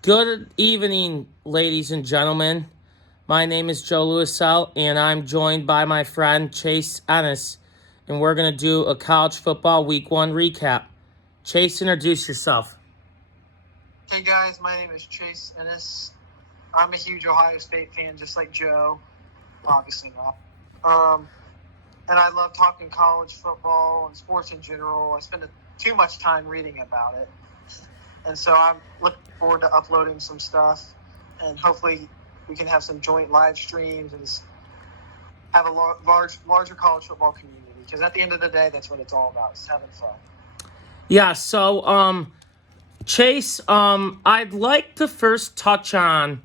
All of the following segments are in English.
Good evening, ladies and gentlemen. My name is Joe Louisel, and I'm joined by my friend Chase Ennis, and we're going to do a college football Week 1 recap. Chase, introduce yourself. Hey guys, my name is Chase Ennis. I'm a huge Ohio State fan, just like Joe. Obviously not. And I love talking college football and sports in general. I spend too much time reading about it. And so I'm looking forward to uploading some stuff. And hopefully we can have some joint live streams and have a larger college football community. Because at the end of the day, that's what it's all about, is having fun. Yeah, so, Chase, I'd like to first touch on,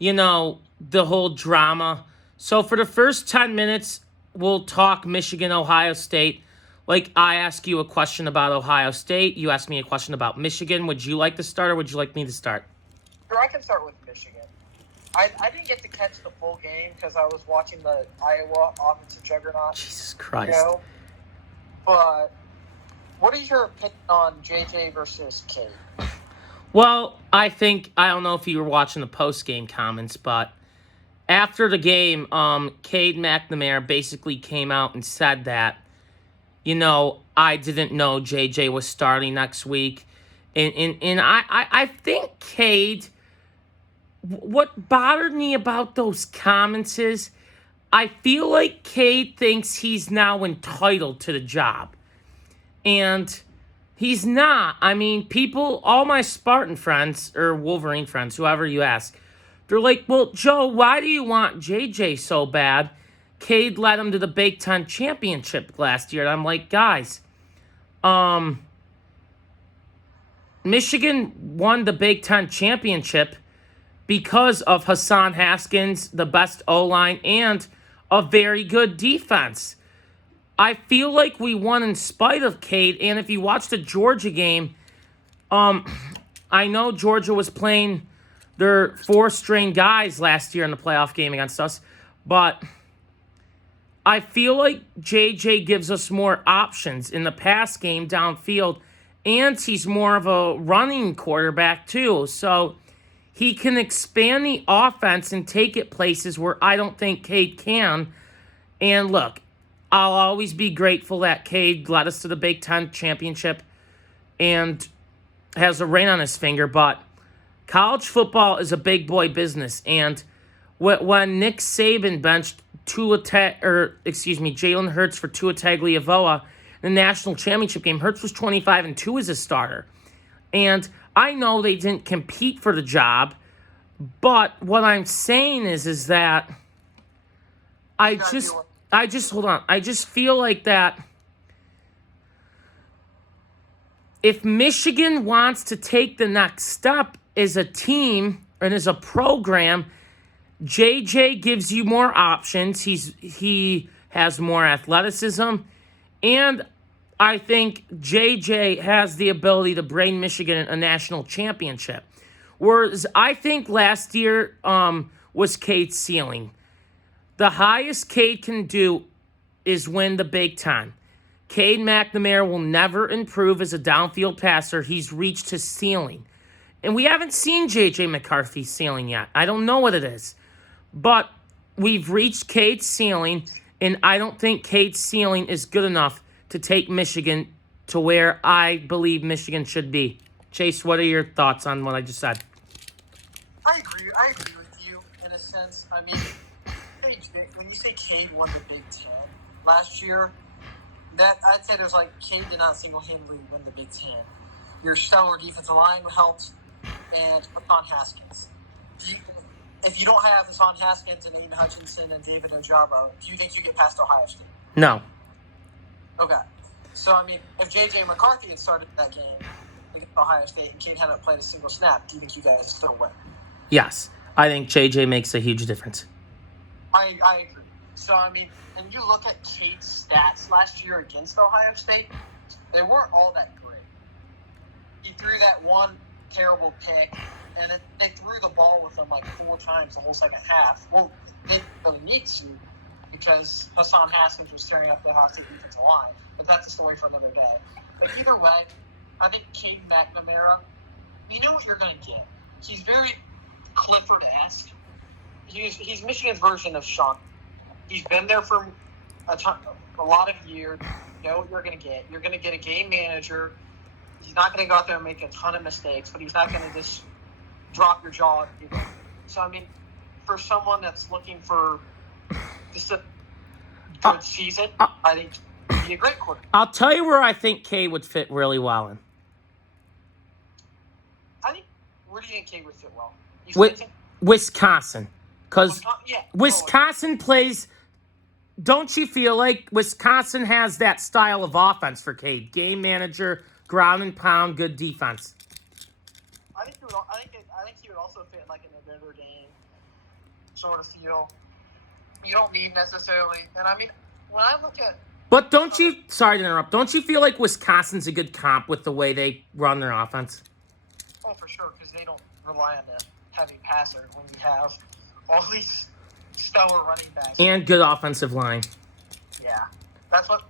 the whole drama. So for the first 10 minutes, we'll talk Michigan, Ohio State. Like, I ask you a question about Ohio State. You ask me a question about Michigan. Would you like to start, or would you like me to start? Sure, I can start with Michigan. I didn't get to catch the full game because I was watching the Iowa offensive juggernaut. Jesus Christ. But what is your opinion on JJ versus Cade? Well, I don't know if you were watching the post-game comments, but after the game, Cade McNamara basically came out and said that, I didn't know JJ was starting next week. And I think Cade, what bothered me about those comments is I feel like Cade thinks he's now entitled to the job. And he's not. I mean, all my Spartan friends, or Wolverine friends, whoever you ask, they're like, well, Joe, why do you want JJ so bad? Cade led him to the Big Ten championship last year. And I'm like, guys, Michigan won the Big Ten championship because of Hassan Haskins, the best O-line, and a very good defense. I feel like we won in spite of Cade, and if you watch the Georgia game, I know Georgia was playing their four-string guys last year in the playoff game against us, but I feel like JJ gives us more options in the pass game downfield, and he's more of a running quarterback too, so he can expand the offense and take it places where I don't think Cade can. And look, I'll always be grateful that Cade led us to the Big Ten championship and has a ring on his finger, but college football is a big boy business. And when Nick Saban benched Jalen Hurts for Tua Tagovailoa in the national championship game, Hurts was 25-2 as a starter. And I know they didn't compete for the job, but what I'm saying is that I just feel like that if Michigan wants to take the next step as a team and as a program, JJ gives you more options. He has more athleticism, and I think JJ has the ability to bring Michigan a national championship. Whereas I think last year was Cade's ceiling. The highest Cade can do is win the Big Ten. Cade McNamara will never improve as a downfield passer. He's reached his ceiling. And we haven't seen J.J. McCarthy's ceiling yet. I don't know what it is. But we've reached Cade's ceiling, and I don't think Cade's ceiling is good enough to take Michigan to where I believe Michigan should be. Chase, what are your thoughts on what I just said? I agree with you in a sense. I mean, when you say Cade won the Big Ten last year, that I'd say there's like Cade did not single-handedly win the Big Ten. Your stellar defensive line helped, and Hassan Haskins. If you don't have Hassan Haskins and Aiden Hutchinson and David Ojabo, do you think you get past Ohio State? No. Okay. So, I mean, if J.J. McCarthy had started that game against Ohio State and Cade hadn't played a single snap, do you think you guys still win? Yes. I think J.J. makes a huge difference. I agree. So, I mean, and you look at Cade's stats last year against Ohio State, they weren't all that great. He threw that one terrible pick, and they threw the ball with him like 4 times the whole second half. Well, they didn't really need to because Hassan Haskins was tearing up the Ohio State defensive line. But that's a story for another day. But either way, I think Cade McNamara, you know what you're going to get. he's very Clifford-esque. He's Michigan's version of Sean. He's been there for a lot of years. You know what you're going to get. You're going to get a game manager. He's not going to go out there and make a ton of mistakes, but he's not going to just drop your jaw. So, I mean, for someone that's looking for just a good season, I think he'd be a great quarterback. I'll tell you where I think Cade would fit really well in. Where do you think Cade would fit well? Wisconsin. Because Wisconsin plays... Don't you feel like Wisconsin has that style of offense for Cade? Game manager, ground and pound, good defense. I think he would also fit like in a Notre Dame sort of feel. You don't need necessarily... And I mean, when I look at... But don't you... Sorry to interrupt. Don't you feel like Wisconsin's a good comp with the way they run their offense? Oh, for sure, because they don't rely on the heavy passer when you have all these stellar running backs. And good offensive line. Yeah. That's what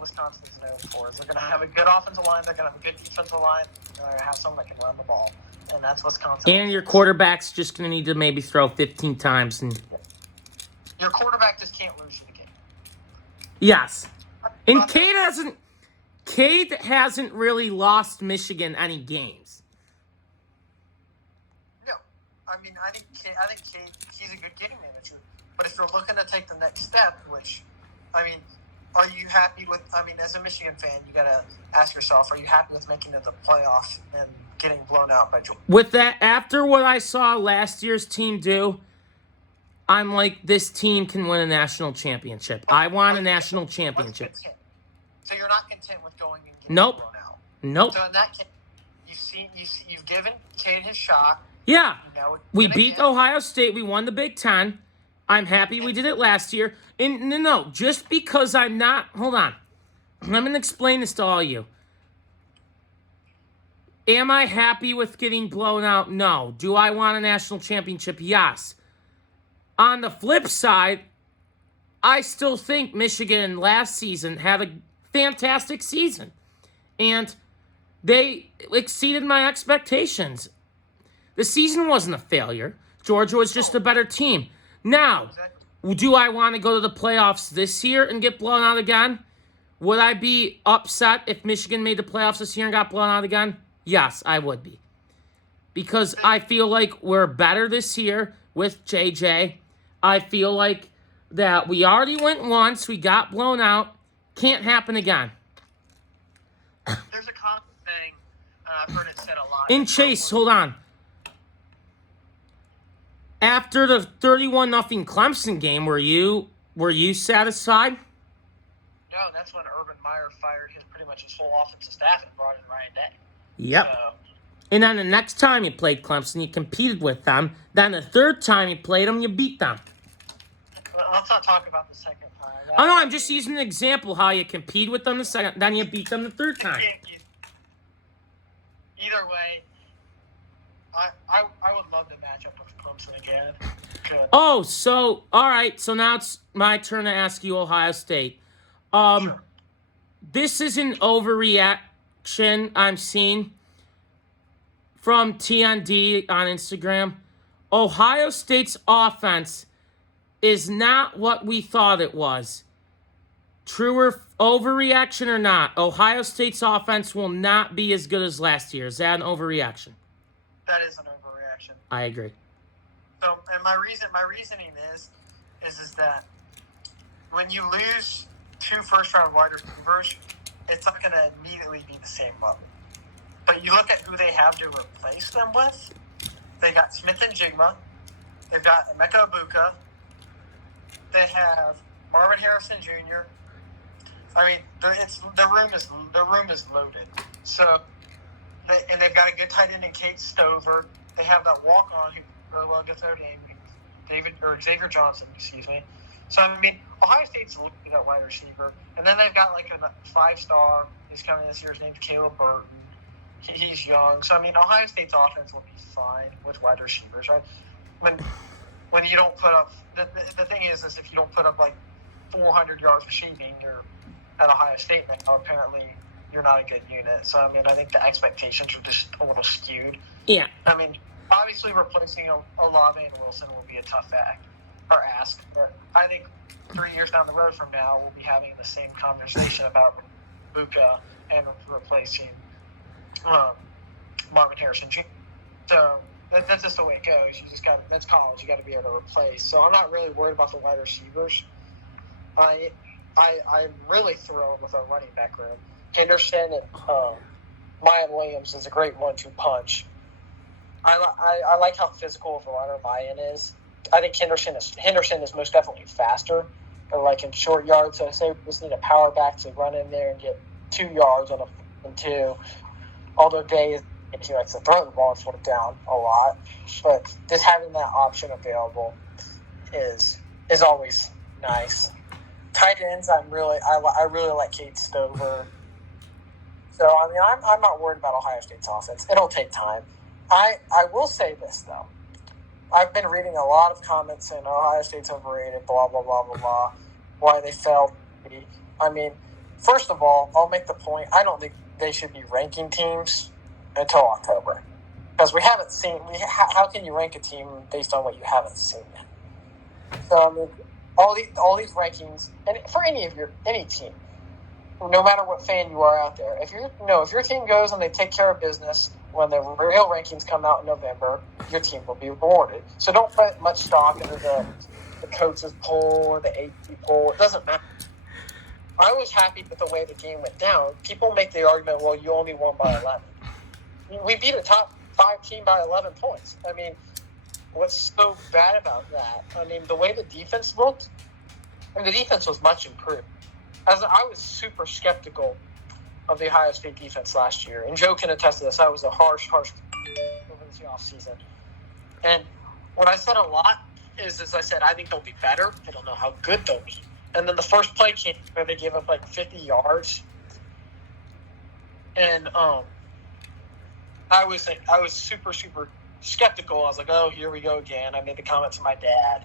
Wisconsin's known for. Is they're going to have a good offensive line, they're going to have a good defensive line, and they're going to have someone that can run the ball. And that's Wisconsin. And your quarterback's just going to need to maybe throw 15 times. And your quarterback just can't lose you the game. Yes. And Cade hasn't really lost Michigan any games. No. I mean, I think Cade, he's a good game manager. But if you're looking to take the next step, which, I mean, are you happy with, I mean, as a Michigan fan, you got to ask yourself, are you happy with making it to the playoffs and getting blown out by Georgia? With that, after what I saw last year's team do, I'm like, this team can win a national championship. I want a national championship. So you're not content with going and getting blown out? Nope. So in that case, you've given Cade his shot. Yeah. You know, we beat Ohio State. We won the Big Ten. I'm happy we did it last year. And no, just because I'm not... Hold on. I'm going to explain this to all you. Am I happy with getting blown out? No. Do I want a national championship? Yes. On the flip side, I still think Michigan last season had a fantastic season. And they exceeded my expectations. The season wasn't a failure. Georgia was just a better team. Now, do I want to go to the playoffs this year and get blown out again? Would I be upset if Michigan made the playoffs this year and got blown out again? Yes, I would be. Because I feel like we're better this year with JJ. I feel like that we already went once. We got blown out. Can't happen again. There's a common thing, and I've heard it said a lot. And Chase, hold on. After the 31-0 Clemson game, were you satisfied? No, that's when Urban Meyer fired pretty much his whole offensive staff and brought in Ryan Day. Yep. So, and then the next time you played Clemson, you competed with them. Then the third time you played them, you beat them. Let's not talk about the second time. Oh, no, I'm just using an example how you compete with them the second, then you beat them the third time. Either way, I would love to match up with Clemson again. Good. Oh, so, all right. So now it's my turn to ask you Ohio State. Sure. This is an overreaction I'm seeing from TND on Instagram. Ohio State's offense is not what we thought it was. True or overreaction or not, Ohio State's offense will not be as good as last year. Is that an overreaction? That is an overreaction. I agree. So, and my reasoning is that when you lose 2 first-round wide receivers, it's not going to immediately be the same level. But you look at who they have to replace them with. They got Smith and Jigma. They've got Emeka Ibuka. They have Marvin Harrison Jr. I mean, the room is loaded. So, and they've got a good tight end in Kate Stover. They have that walk-on who really well gets their name, Xavier Johnson. Excuse me. So I mean, Ohio State's looking at wide receiver, and then they've got like a 5-star. He's coming this year. His name's Caleb Burton. He's young. So I mean, Ohio State's offense will be fine with wide receivers, right? When you don't put up the thing is if you don't put up like 400 yards receiving, you're at Ohio State now. Apparently, you're not a good unit. So I mean, I think the expectations are just a little skewed. Yeah. I mean, obviously replacing Olave and Wilson will be a tough ask. But I think 3 years down the road from now, we'll be having the same conversation about Luka and replacing Marvin Harrison Jr. So that's just the way it goes. That's college. You got to be able to replace. So I'm not really worried about the wide receivers. I'm really thrilled with our running back room. Henderson and Mayan Williams is a great 1-2 punch. I like how physical of a runner Mayan is. I think Henderson is most definitely faster, or like in short yards. So I say we just need a power back to run in there and get 2 yards on a 2. Although Day he likes to throw the ball and foot down a lot, but just having that option available is always nice. Tight ends, I really like Cade Stover. So I mean, I'm not worried about Ohio State's offense. It'll take time. I will say this though. I've been reading a lot of comments saying Ohio State's overrated, blah blah blah blah blah. Why they fell. I mean, first of all, I'll make the point. I don't think they should be ranking teams until October, because we haven't seen. How can you rank a team based on what you haven't seen yet? So I mean, all these rankings, and for any team, no matter what fan you are out there, if your team goes and they take care of business when the real rankings come out in November, your team will be rewarded. So don't put much stock into the coaches poll or the AP poll. It doesn't matter. I was happy with the way the game went down. People make the argument, well, you only won by 11. We beat a top 5 team by 11 points. I mean, what's so bad about that? I mean, the way the defense looked, and the defense was much improved. As I was super skeptical of the Ohio State defense last year, and Joe can attest to this. I was a harsh over the offseason. And what I said a lot is I said, I think they'll be better. I don't know how good they'll be. And then the first play came where they gave up like 50 yards. And I was super, super skeptical. I was like, oh, here we go again. I made the comment to my dad.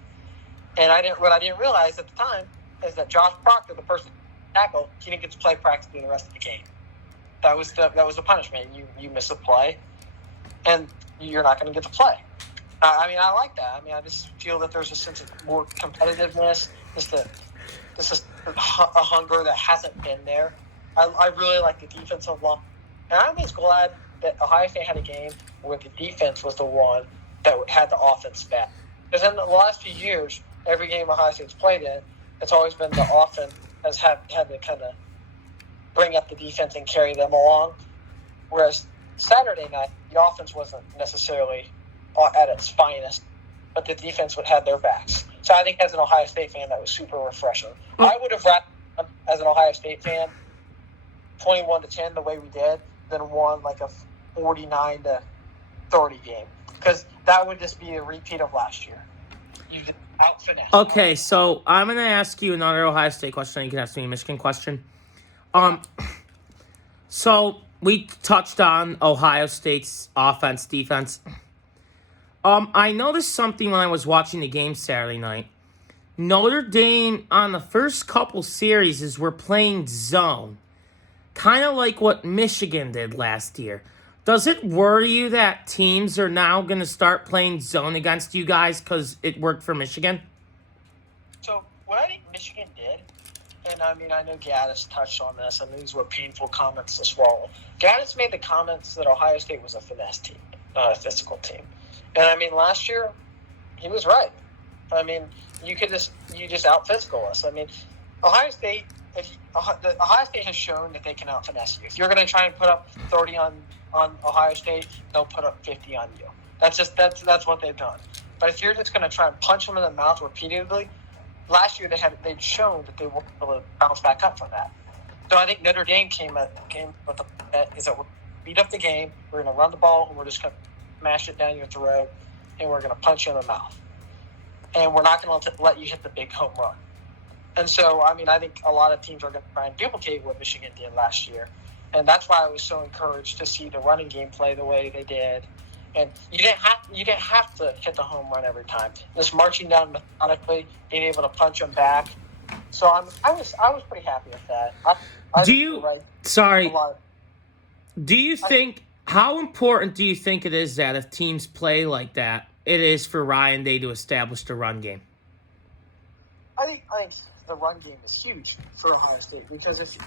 And what I didn't realize at the time is that Josh Proctor, the person tackle, he didn't get to play practically the rest of the game. That was the punishment. You miss a play, and you're not going to get to play. I mean, I like that. I mean, I just feel that there's a sense of more competitiveness, just a hunger that hasn't been there. I really like the defensive line, and I'm just glad that Ohio State had a game where the defense was the one that had the offense back. Because in the last few years, every game Ohio State's played in, it's always been the offense has had to kind of bring up the defense and carry them along. Whereas Saturday night, the offense wasn't necessarily at its finest, but the defense would have their backs. So I think as an Ohio State fan, that was super refreshing. I would have rather, as an Ohio State fan, 21-10 the way we did, than won like a 49-30 game, because that would just be a repeat of last year. You just out-finesse. Okay, so I'm going to ask you another Ohio State question, and you can ask me a Michigan question. So we touched on Ohio State's offense, defense. I noticed something when I was watching the game Saturday night. Notre Dame, on the first couple series, were playing zone. Kind of like what Michigan did last year. Does it worry you that teams are now going to start playing zone against you guys because it worked for Michigan? So what I think Michigan did, and I mean, I know Gaddis touched on this, and these were painful comments to swallow. Gaddis made the comments that Ohio State was a finesse team, not a physical team. And I mean, last year, he was right. I mean, you just out-physical us. I mean, Ohio State has shown that they can out-finesse you. If you're going to try and put up 30 on Ohio State, they'll put up 50 on you. That's what they've done. But if you're just going to try and punch them in the mouth repeatedly, last year they'd shown that they were able to bounce back up from that. So I think Notre Dame came with the bet is that we're going to beat up the game, we're going to run the ball, and we're just going to smash it down your throat, and we're going to punch you in the mouth. And we're not going to let you hit the big home run. And so, I mean, I think a lot of teams are going to try and duplicate what Michigan did last year. And that's why I was so encouraged to see the running game play the way they did. And you didn't have to hit the home run every time. Just marching down methodically, being able to punch them back. So I was pretty happy with that. Do you think How important do you think it is that if teams play like that, it is for Ryan Day to establish the run game? I think the run game is huge for Ohio State because if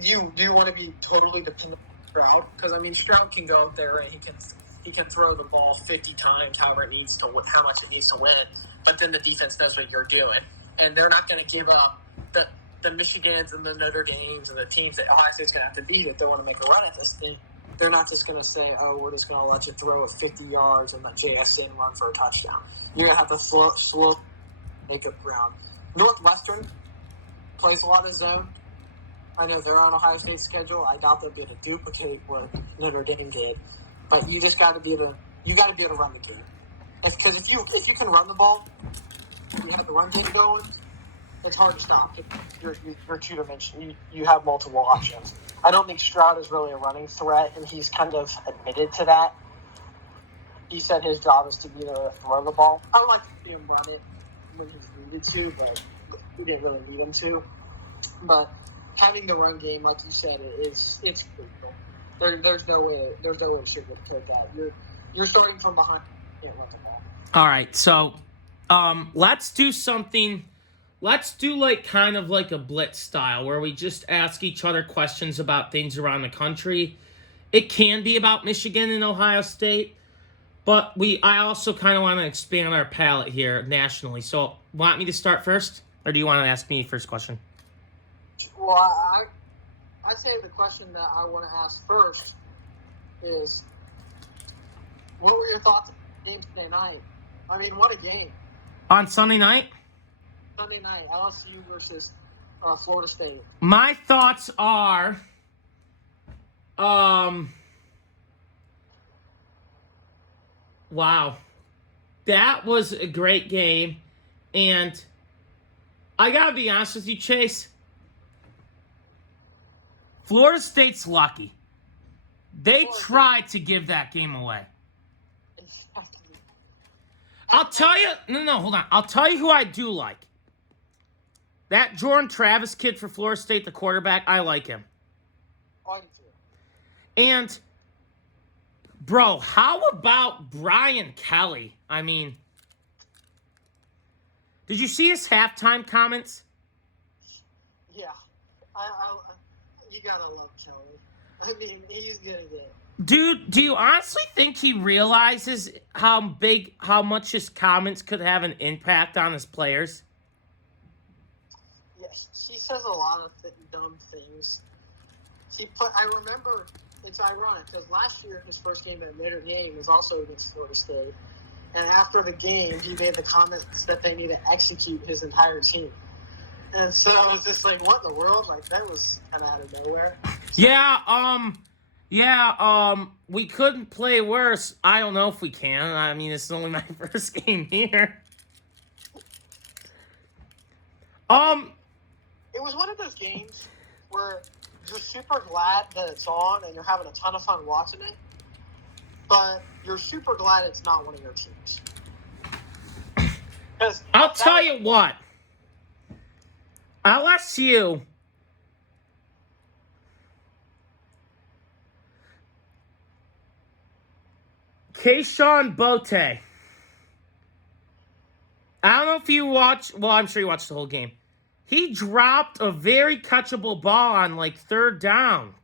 you want to be totally dependent on Stroud, because I mean Stroud can go out there and he can throw the ball 50 times, however it needs to, how much it needs to win. But then the defense knows what you're doing, and they're not going to give up the Michigans and the Notre Dames and the teams that Ohio State's going to have to beat if they want to make a run at this thing. They're not just going to say, "Oh, we're just going to let you throw it 50 yards and let JSN run for a touchdown." You're going to have to slow make up ground. Northwestern plays a lot of zone. I know they're on Ohio State's schedule. I doubt they'll be able to duplicate what Notre Dame did, but you just got to be able to run the game. Because if you can run the ball, you have the run game going. It's hard to stop. You're two-dimensional. You have multiple options. I don't think Stroud is really a running threat, and he's kind of admitted to that. He said his job is to be there to throw the ball. I would like to see him run it when he's needed to, but we didn't really need him to. But having the run game, like you said, it's crucial. There's no way to sugarcoat that. You're starting from behind. You can't run the ball. All right, so let's do something. Let's do kind of like a blitz style where we just ask each other questions about things around the country. It can be about Michigan and Ohio State, but I also kind of want to expand our palette here nationally. So, want me to start first, or do you want to ask me first question? Well, I'd say the question that I want to ask first is, what were your thoughts on the game today night? I mean, what a game. On Sunday night? Sunday night, LSU versus Florida State. My thoughts are, wow. That was a great game, and I gotta be honest with you, Chase. Florida State's lucky. They tried to give that game away. Exactly. I'll tell you, hold on. I'll tell you who I do like. That Jordan Travis kid for Florida State, the quarterback, I like him. I do too. And, bro, how about Brian Kelly? I mean, did you see his halftime comments? Yeah. You gotta love Kelly. I mean, he's good at it. Dude, do you honestly think he realizes how much his comments could have an impact on his players? Yeah, he says a lot of dumb things. I remember, it's ironic, because last year his first game at Notre Dame was also against Florida State. And after the game, he made the comments that they need to execute his entire team. And so I was just like, what in the world? Like, that was kind of out of nowhere. So, we couldn't play worse. I don't know if we can. I mean, it's only my first game here. It was one of those games where you're super glad that it's on and you're having a ton of fun watching it, but you're super glad it's not one of your teams. I'll tell you what. LSU. Keyshawn Bote. I don't know if you watched. Well, I'm sure you watched the whole game. He dropped a very catchable ball on third down.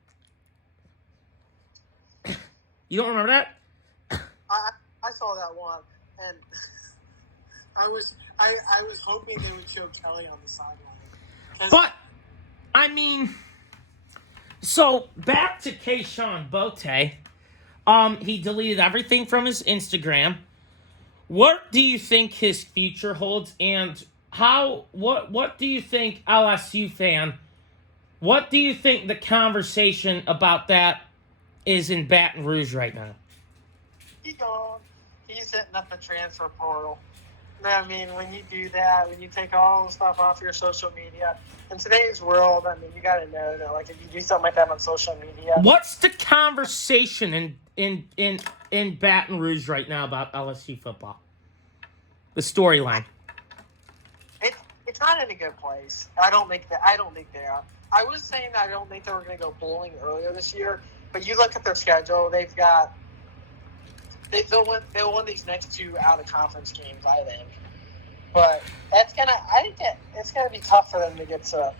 You don't remember that? I saw that one, and I was hoping they would show Kelly on the sideline. But I mean, so back to Keyshawn Bote. He deleted everything from his Instagram. What do you think his future holds, and what do you think, LSU fan, what do you think the conversation about that is in Baton Rouge right now? He's gone. He's hitting up the transfer portal. I mean, when you do that, when you take all the stuff off your social media, in today's world, I mean, you got to know that, if you do something like that on social media. What's the conversation in Baton Rouge right now about LSU football? The storyline. It's not in a good place. I don't think they are. I was saying that I don't think they were going to go bowling earlier this year, But you look at their schedule; they'll win these next 2 out of conference games, I think. But I think it's gonna be tough for them to get to.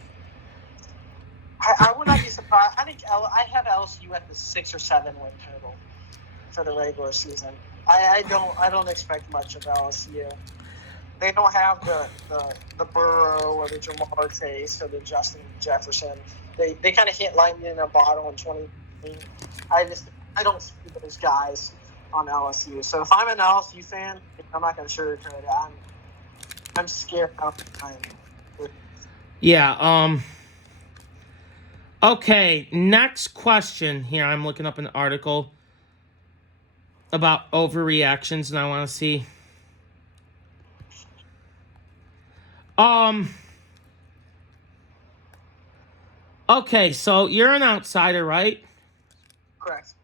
I would not be surprised. I have LSU at the 6 or 7 win total for the regular season. I don't expect much of LSU. They don't have the Burrow or the Jamar Chase or the Justin Jefferson. They kind of hit lightning in a bottle in 2018. I don't see those guys on LSU. So if I'm an LSU fan, I'm not going to sugarcoat it. I'm scared out of time. Yeah. Okay. Next question here. I'm looking up an article about overreactions, and I want to see. Okay, so you're an outsider, right? Correct.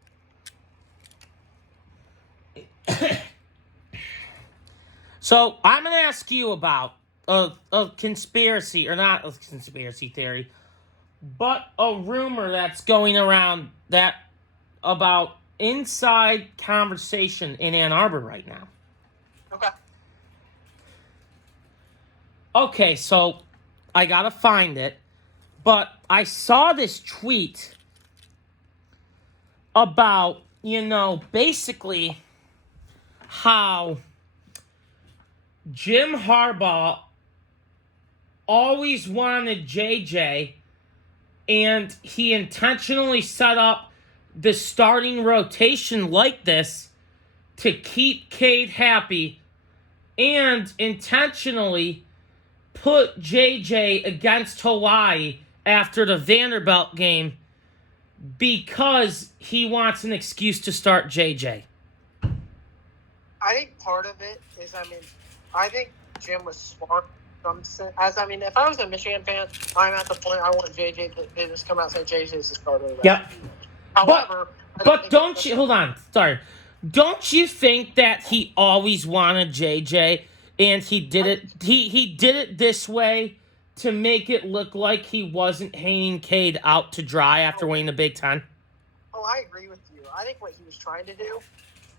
So I'm going to ask you about a conspiracy, or not a conspiracy theory, but a rumor that's going around about inside conversation in Ann Arbor right now. Okay. Okay, so I got to find it, but I saw this tweet about, basically how Jim Harbaugh always wanted JJ, and he intentionally set up the starting rotation like this to keep Cade happy, and intentionally put JJ against Hawaii after the Vanderbilt game because he wants an excuse to start JJ. I think part of it is, I think Jim was smart. If I was a Michigan fan, I'm at the point I want JJ to just come out and say JJ is the starter. Yep. However, but don't you, hold on, sorry. Don't you think that he always wanted JJ, and he did it, he did it this way to make it look like he wasn't hanging Cade out to dry after winning the Big Ten? Oh, I agree with you. I think what he was trying to do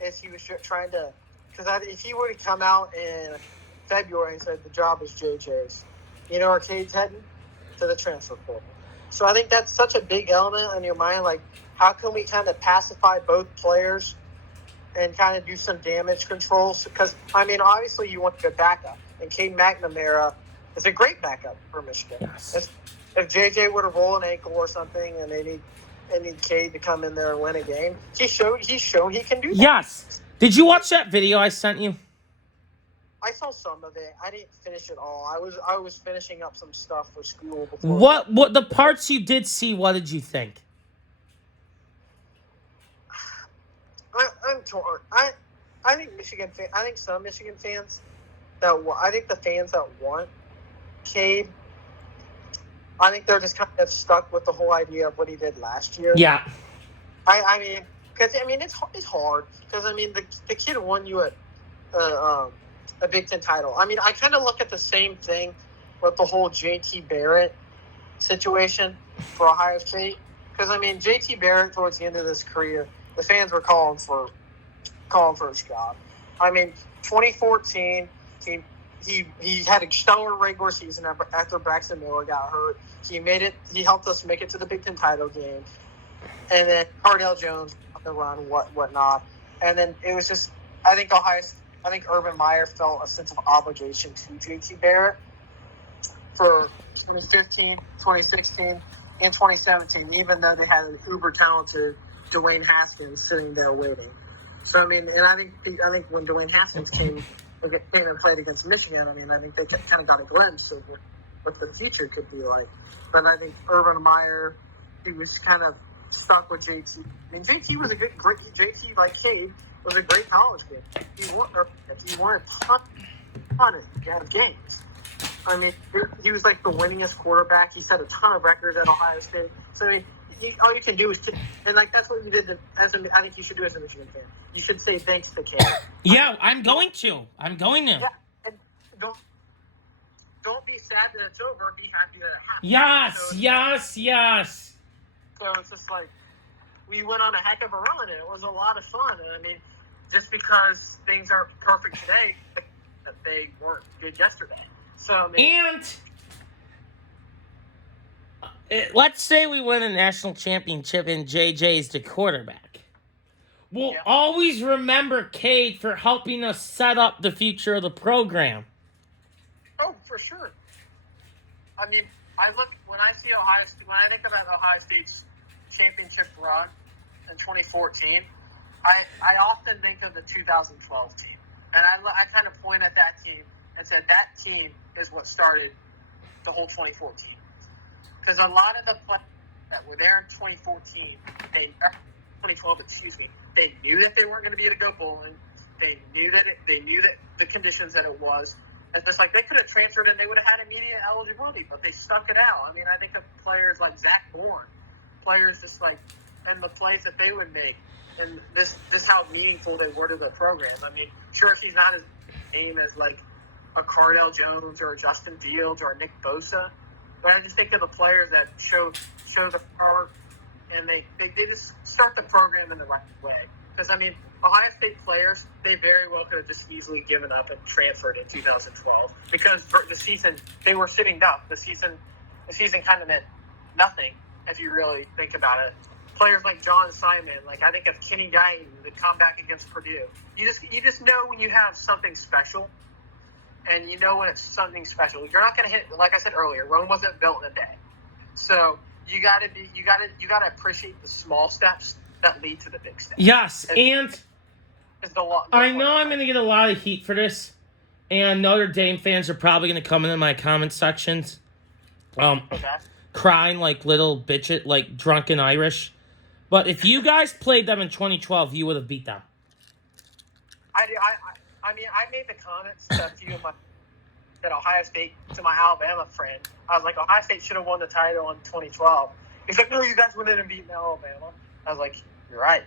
is he was trying to, because if he would have come out in February and said the job is JJ's, where Cade's heading? To the transfer portal. So I think that's such a big element in your mind. Like, how can we kind of pacify both players and kind of do some damage control? Because, obviously you want a good backup. And Cade McNamara is a great backup for Michigan. Yes. If JJ were to roll an ankle or something and they need Cade to come in there and win a game, he's shown he can do that. Yes. Did you watch that video I sent you? I saw some of it. I didn't finish it all. I was finishing up some stuff for school before. What the parts you did see? What did you think? I'm torn. I think some Michigan fans I think the fans that want Cade, I think they're just kind of stuck with the whole idea of what he did last year. Yeah. It's hard because the kid won you a Big Ten title. I kind of look at the same thing with the whole JT Barrett situation for Ohio State. Because, JT Barrett, towards the end of his career, the fans were calling for his job. 2014, he had a stellar regular season after Braxton Miller got hurt. He helped us make it to the Big Ten title game. And then Cardale Jones on the run, whatnot. And then it was just, I think Urban Meyer felt a sense of obligation to JT Barrett for 2015, 2016, and 2017, even though they had an uber-talented Dwayne Haskins sitting there waiting. So, and I think when Dwayne Haskins came and played against Michigan, I think they kind of got a glimpse of what the future could be like. But I think Urban Meyer, he was kind of stuck with JT. JT was JT, like Cade, was a great college kid. He won a ton of games. He was like the winningest quarterback. He set a ton of records at Ohio State. So all you can do is, that's what you did. I think you should do as a Michigan fan. You should say thanks to Cade. Yeah, I'm going to. Yeah, and don't be sad that it's over. Be happy that it happened. Yes. So it's just like, we went on a heck of a run, and it was a lot of fun. And I mean, just because things aren't perfect today, that they weren't good yesterday. So I mean, let's say we win a national championship and JJ's the quarterback. We'll always remember Cade for helping us set up the future of the program. Oh, for sure. I mean, when I think about Ohio State's championship run in 2014, I often think of the 2012 team. And I kind of point at that team and said that team is what started the whole 2014. Because a lot of the players that were there in 2012, they knew that they weren't going to be able to go bowling. They knew that the conditions that it was. And just like they could have transferred and they would have had immediate eligibility, but they stuck it out. I mean, I think of players like Zach Bourne, players just like, and the plays that they would make, and this how meaningful they were to the program. I mean, sure, he's not as name as like a Cardell Jones or a Justin Fields or a Nick Bosa, but I just think of the players that show the power, and they just start the program in the right way. Because, I mean, Ohio State players, they very well could have just easily given up and transferred in 2012 because for the season, they were sitting duck. The season kind of meant nothing if you really think about it. Players like John Simon, like I think of Kenny Guyton, the comeback against Purdue. You just know when you have something special, and you know when it's something special. You're not going to hit, like I said earlier, Rome wasn't built in a day. So you got to appreciate the small steps that lead to the big steps. Yes, and I know I'm going to get a lot of heat for this, and Notre Dame fans are probably going to come into my comment sections, crying like little bitches, like drunken Irish. But if you guys played them in 2012, you would have beat them. I mean, I made the comments to a few of that Ohio State, to my Alabama friend. I was like, Ohio State should have won the title in 2012. He's like, no, you guys wouldn't have beaten Alabama. I was like, you're right.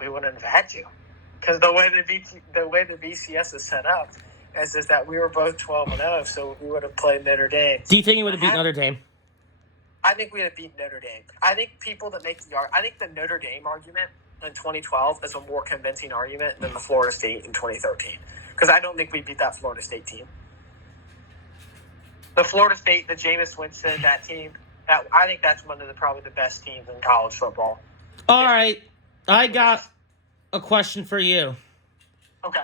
We wouldn't have had you. Because the way the BCS is set up is that we were both 12-0, so we would have played Notre Dame. Do you think you would have beat Notre Dame? I think we would have beaten Notre Dame. I think people that make I think the Notre Dame argument in 2012 is a more convincing argument than the Florida State in 2013. Because I don't think we beat that Florida State team. The Florida State, the Jameis Winston, that team, I think that's one of probably the best teams in college football. All right. I got a question for you. Okay.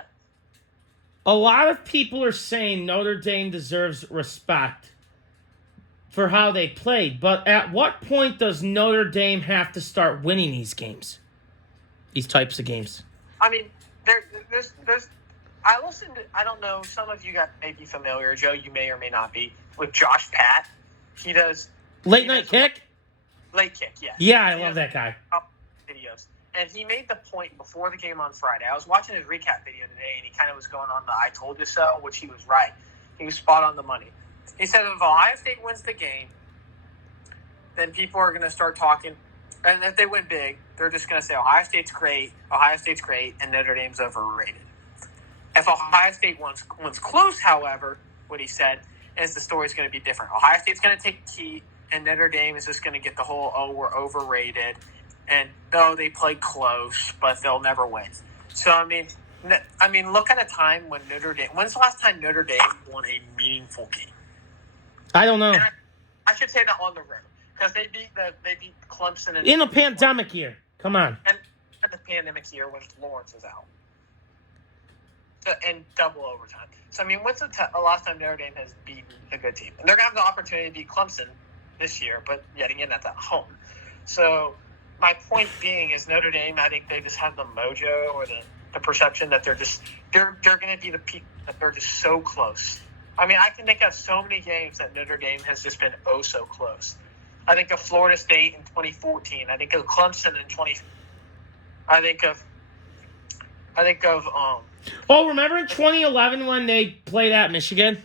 A lot of people are saying Notre Dame deserves respect for how they played, but at what point does Notre Dame have to start winning these games? These types of games? I mean, there's I don't know, some of you guys may be familiar, Joe, you may or may not be, with Josh Pat. He does... Late Night Kick? Late Kick, yeah. Yeah, I love that guy. Videos. And he made the point before the game on Friday. I was watching his recap video today, and he kind of was going on the I told you so, which he was right. He was spot on the money. He said if Ohio State wins the game, then people are going to start talking. And if they win big, they're just going to say Ohio State's great, and Notre Dame's overrated. If Ohio State wins close, however, what he said is the story's going to be different. Ohio State's going to take the key, and Notre Dame is just going to get the whole, we're overrated. And though they played close, but they'll never win. So, I mean, look at a time when Notre Dame... When's the last time Notre Dame won a meaningful game? I don't know. And I should say that on the road. Because they beat Clemson... In a pandemic year. Come on. And the pandemic year when Lawrence was out. And double overtime. So, I mean, when's the last time Notre Dame has beaten a good team? And they're going to have the opportunity to beat Clemson this year, but yet again, that's at home. So... My point being is Notre Dame, I think they just have the mojo or the perception that they're going to be the people, that they're just so close. I mean, I can think of so many games that Notre Dame has just been so close. I think of Florida State in 2014. I think of Clemson in 20. I think of. Oh, remember in 2011 when they played at Michigan?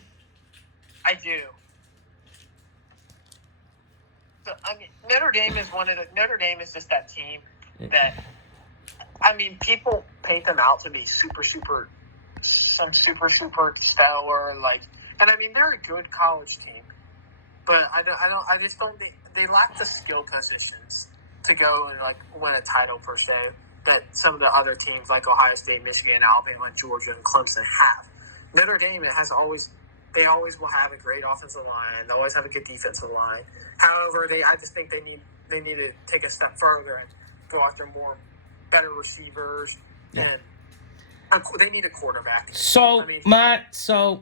I do. So, I mean, Notre Dame is just that team that, I mean, people paint them out to be super stellar, like, and I mean, they're a good college team, but I just don't think they lack the skill positions to go and like win a title per se that some of the other teams like Ohio State, Michigan, Alabama, Georgia, and Clemson have. Notre Dame they always will have a great offensive line. They always have a good defensive line. However, I just think they need to take a step further and go after better receivers and they need a quarterback. So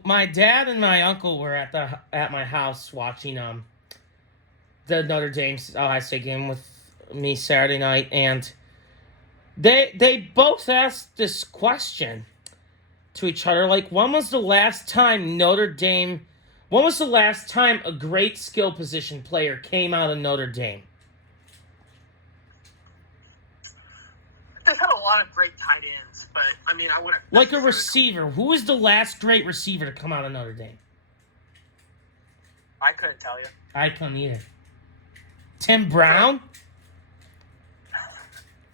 my dad and my uncle were at my house watching the Notre Dame Ohio State game with me Saturday night, and they both asked this question to each other, like, when was the last time a great skill position player came out of Notre Dame? They've had a lot of great tight ends, but I mean, I wouldn't like a receiver. Who was the last great receiver to come out of Notre Dame? I couldn't tell you. I couldn't either. Tim Brown?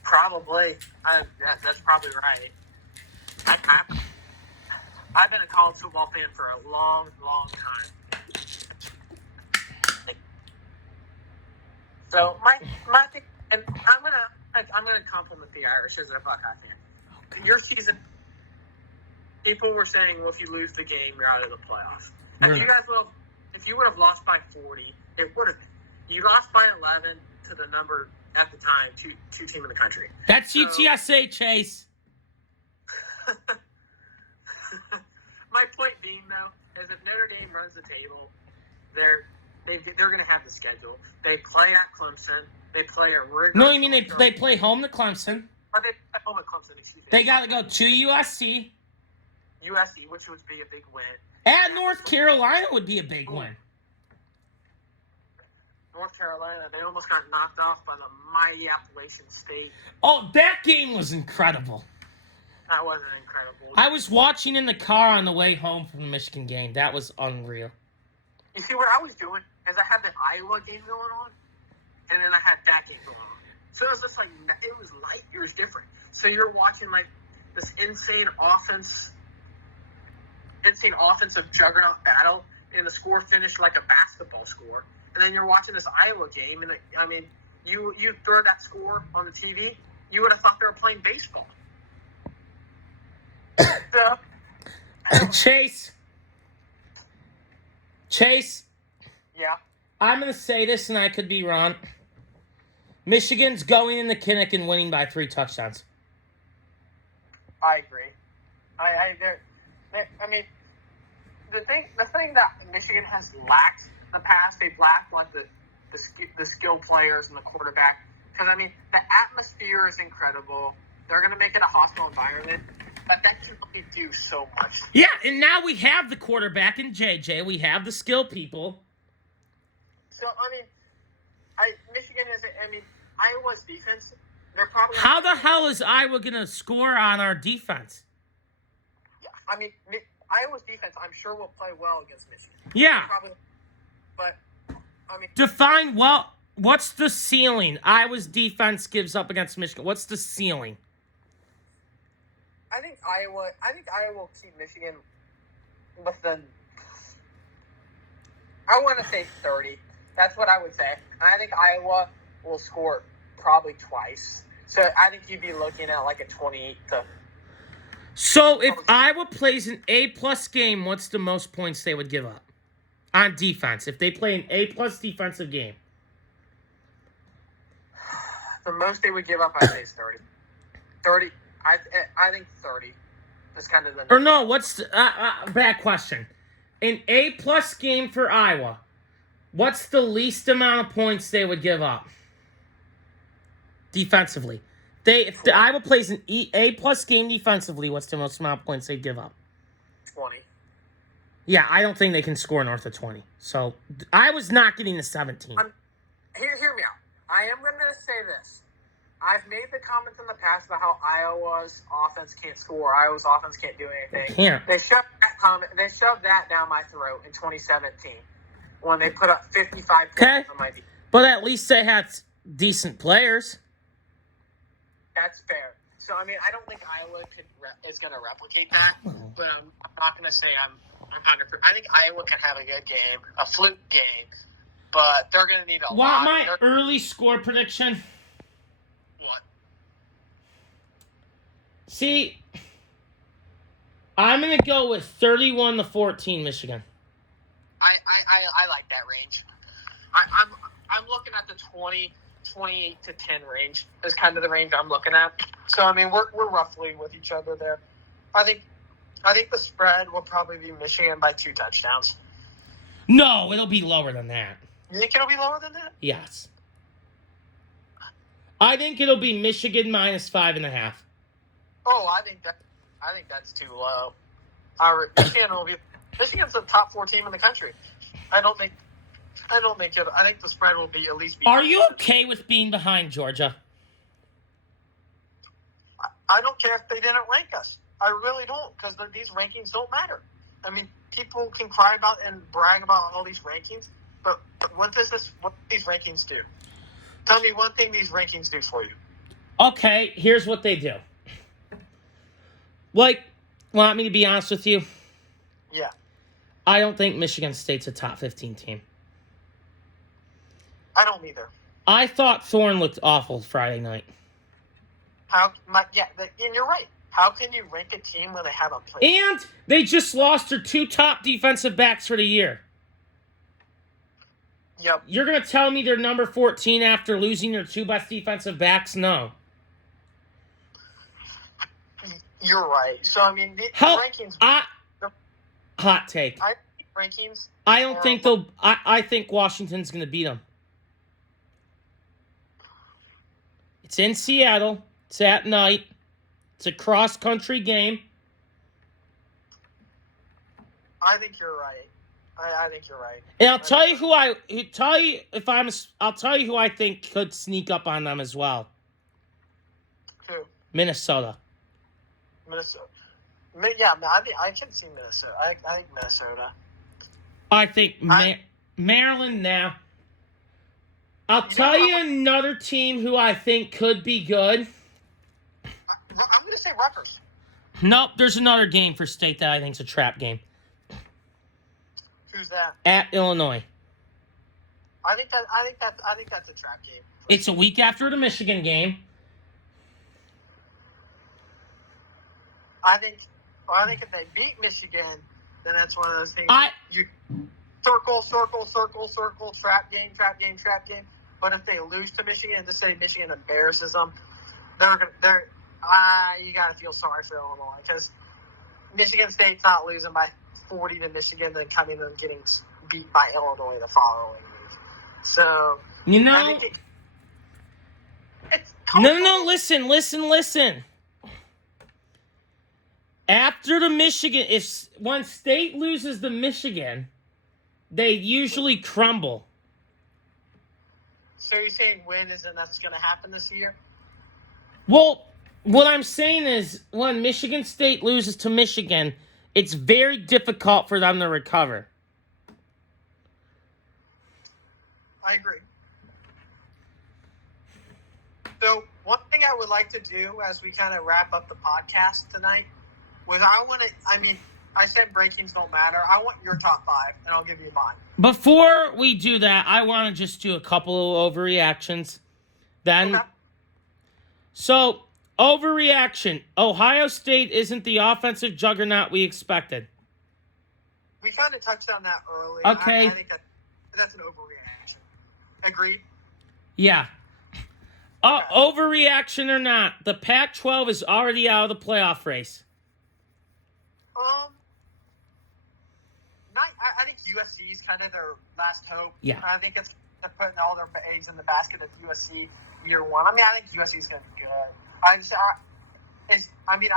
Probably. That's probably right. I've been a college football fan for a long, long time. So my thing, and I'm gonna compliment the Irish as a Buckeye fan. Okay. Your season, people were saying, well, if you lose the game, you're out of the playoffs. And if you would have lost by 40, it would have been. You lost by 11 to the number at the time, two team in the country. That's UTSA, Chase. My point being, though, is if Notre Dame runs the table, they're going to have the schedule. They play at Clemson. They play a rigorous. No, you mean they play home to Clemson? Or they play home at Clemson. Excuse me. They got to go to USC. USC, which would be a big win. At North Carolina would be a big win. North Carolina, they almost got knocked off by the mighty Appalachian State. Oh, that game was incredible. That wasn't incredible. I was watching in the car on the way home from the Michigan game. That was unreal. You see, what I was doing is I had the Iowa game going on, and then I had that game going on. So it was just like, it was light years different. So you're watching like this insane offensive juggernaut battle, and the score finished like a basketball score. And then you're watching this Iowa game, and I mean, you throw that score on the TV, you would have thought they were playing baseball. So, Chase. Yeah. I'm going to say this, and I could be wrong. Michigan's going in the Kinnick and winning by 3 touchdowns. I agree. I mean, the thing that Michigan has lacked in the past, they've lacked like the skill players and the quarterback. Because I mean, the atmosphere is incredible. They're going to make it a hostile environment, but that can only do so much. Yeah, and now we have the quarterback in JJ. We have the skill people. So I mean, Michigan is. I mean, Iowa's defense. They're probably. How the hell is Iowa going to score on our defense? Yeah, I mean, Iowa's defense, I'm sure, will play well against Michigan. Yeah. Probably, but I mean, define well. What's the ceiling Iowa's defense gives up against Michigan? What's the ceiling? I think Iowa will keep Michigan within. I want to say 30. That's what I would say. I think Iowa will score probably twice. So I think you'd be looking at like a 28 to. So if Iowa plays an A+ game, what's the most points they would give up on defense? If they play an A+ defensive game, the most they would give up, I say, is 30. 30. I think 30 is kind of the. Or no, what's the, bad question? An A+ game for Iowa. What's the least amount of points they would give up defensively? If the Iowa plays an A+ game defensively, what's the most amount of points they give up? 20. Yeah, I don't think they can score north of 20. So Iowa's not getting to 17. Hear me out. I am going to say this. I've made the comments in the past about how Iowa's offense can't score. Iowa's offense can't do anything. Can't. They shoved that down my throat in 2017 when they put up 55 points on my defense. But at least they had decent players. That's fair. So, I mean, I don't think Iowa is going to replicate that. But I'm not going to say I'm 100%. I think Iowa can have a good game, a fluke game. But they're going to need a lot. Want my early score prediction? See, I'm going to go with 31-14 Michigan. I like that range. I'm looking at the 28-10 range is kind of the range I'm looking at. So I mean we're roughly with each other there. I think the spread will probably be Michigan by 2 touchdowns. No, it'll be lower than that. You think it'll be lower than that? Yes. I think it'll be Michigan minus 5.5. Oh, I think that's too low. Michigan's the top 4 team in the country. I think the spread will be at least. Are you okay with being behind Georgia? I don't care if they didn't rank us. I really don't, because these rankings don't matter. I mean, people can cry about and brag about all these rankings, but what do these rankings do? Tell me one thing these rankings do for you. Okay, here's what they do. Like, want me to be honest with you? Yeah. I don't think Michigan State's a top 15 team. I don't either. I thought Thorne looked awful Friday night. And you're right. How can you rank a team when they haven't played? And they just lost their 2 top defensive backs for the year. Yep. You're going to tell me they're number 14 after losing their 2 best defensive backs? No. You're right. So, I mean, the rankings... Hot take. Rankings... I don't think they'll... I think Washington's going to beat them. It's in Seattle. It's at night. It's a cross-country game. I think you're right. I think you're right. And I'll tell you who I think could sneak up on them as well. Who? Minnesota. Yeah, I can see Minnesota. I think Minnesota. I think Maryland now. I'll tell you another team who I think could be good. I'm going to say Rutgers. Nope, there's another game for State that I think is a trap game. Who's that? At Illinois. I think that's a trap game. It's a week after the Michigan game. I think if they beat Michigan, then that's one of those things. You circle, trap game. But if they lose to Michigan, just say Michigan embarrasses them, you gotta feel sorry for Illinois, because Michigan State's not losing by 40 to Michigan, then coming and getting beat by Illinois the following week. So No, listen. After the Michigan, when State loses to Michigan, they usually crumble. So you're saying that's going to happen this year? Well, what I'm saying is when Michigan State loses to Michigan, it's very difficult for them to recover. I agree. So one thing I would like to do as we kind of wrap up the podcast tonight was I said rankings don't matter. I want your top 5, and I'll give you mine. Before we do that, I want to just do a couple of overreactions. Then, okay. So, overreaction. Ohio State isn't the offensive juggernaut we expected. We kind of touched on that earlier. Okay. I think that's an overreaction. Agreed? Yeah. Okay. Overreaction or not, the Pac-12 is already out of the playoff race. I think USC is kind of their last hope. Yeah. I think it's putting all their eggs in the basket of USC year one. I think USC is going to be good. I